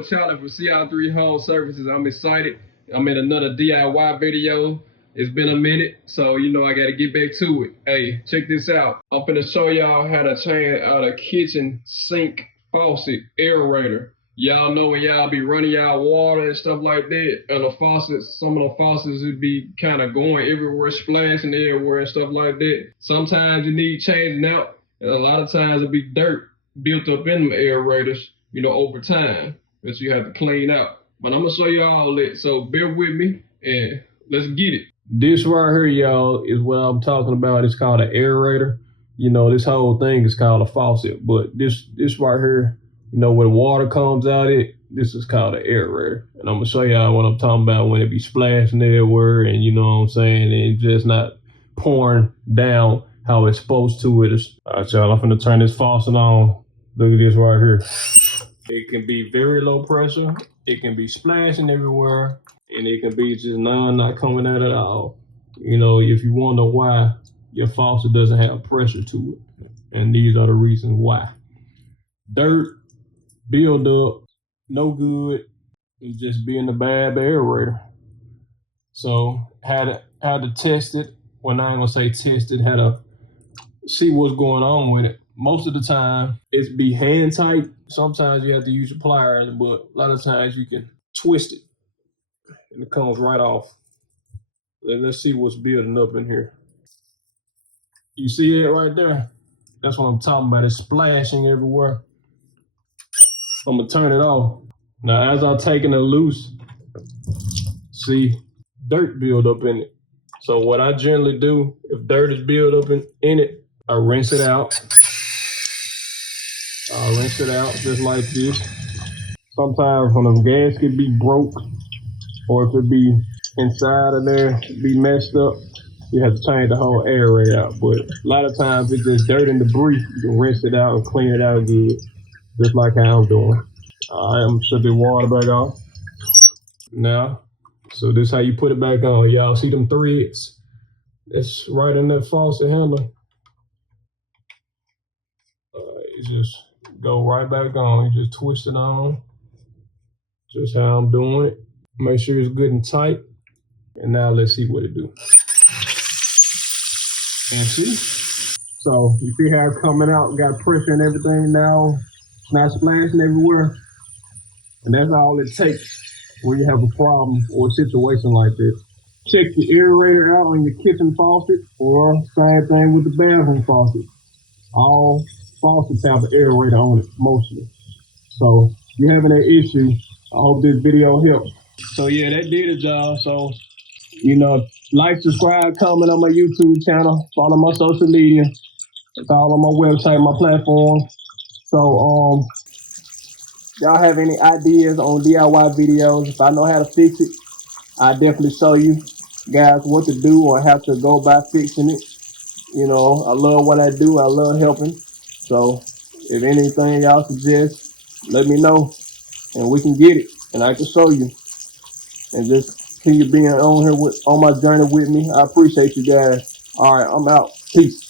boy Charlie from CR3 Home Services. I'm excited. I'm in another DIY video. It's been a minute, so you know I gotta get back to it. Hey, check this out. I'm finna show y'all how to change out a kitchen sink faucet aerator. Y'all know when y'all be running y'all water and stuff like that, and the faucets, some of the faucets would be kind of going everywhere, splashing everywhere and stuff like that. Sometimes you need changing out, and a lot of times it be dirt built up in the aerators, you know, over time that you have to clean out. But I'm gonna show you all that, so bear with me and let's get it. This right here, y'all, is what I'm talking about. It's called an aerator. You know, this whole thing is called a faucet, but this right here, you know, where the water comes out this is called an aerator. And I'm gonna show y'all what I'm talking about when it be splashing everywhere and you know what I'm saying, and it's just not pouring down how it's supposed to. All right, y'all, I'm gonna turn this faucet on. Look at this right here. It can be very low pressure, it can be splashing everywhere, and it can be just none not coming out at all. You know, if you wonder why your faucet doesn't have pressure to it, and these are the reasons why. Dirt, build up, no good. It's just being a bad aerator. So had to test it. Well, I ain't gonna say test it, had to see what's going on with it. Most of the time it's be hand tight. Sometimes you have to use your pliers, but a lot of times you can twist it and it comes right off. Let's see what's building up in here. You see it right there? That's what I'm talking about. It's splashing everywhere. I'm gonna turn it off. Now, as I'm taking it loose, see, dirt build up in it. So what I generally do, if dirt is built up in it, I rinse it out. I rinse it out just like this. Sometimes when the gasket be broke, or if it be inside of there, be messed up, you have to change the whole aerator out. But a lot of times it's just dirt and debris. You can rinse it out and clean it out good, just like how I'm doing. All right, I'm gonna shut the water back off. Now, so this is how you put it back on. Y'all see them threads? It's right in that faucet handle. You just go right back on. You just twist it on. Just how I'm doing it. Make sure it's good and tight. And now let's see what it do. And see? So you see how it's coming out, got pressure and everything now. It's not splashing everywhere. And that's all it takes when you have a problem or a situation like this. Check the aerator out on your kitchen faucet, or same thing with the bathroom faucet. All faucets have an aerator on it, mostly. So if you're having that issue, I hope this video helps. So yeah, that did it, y'all. So, you know, like, subscribe, comment on my YouTube channel, follow my social media. It's all on my website, my platform. So, y'all have any ideas on DIY videos? If I know how to fix it, I definitely show you guys what to do or how to go about fixing it. You know, I love what I do. I love helping. So if anything y'all suggest, let me know and we can get it and I can show you. And just continue being on here on my journey with me. I appreciate you guys. All right, I'm out. Peace.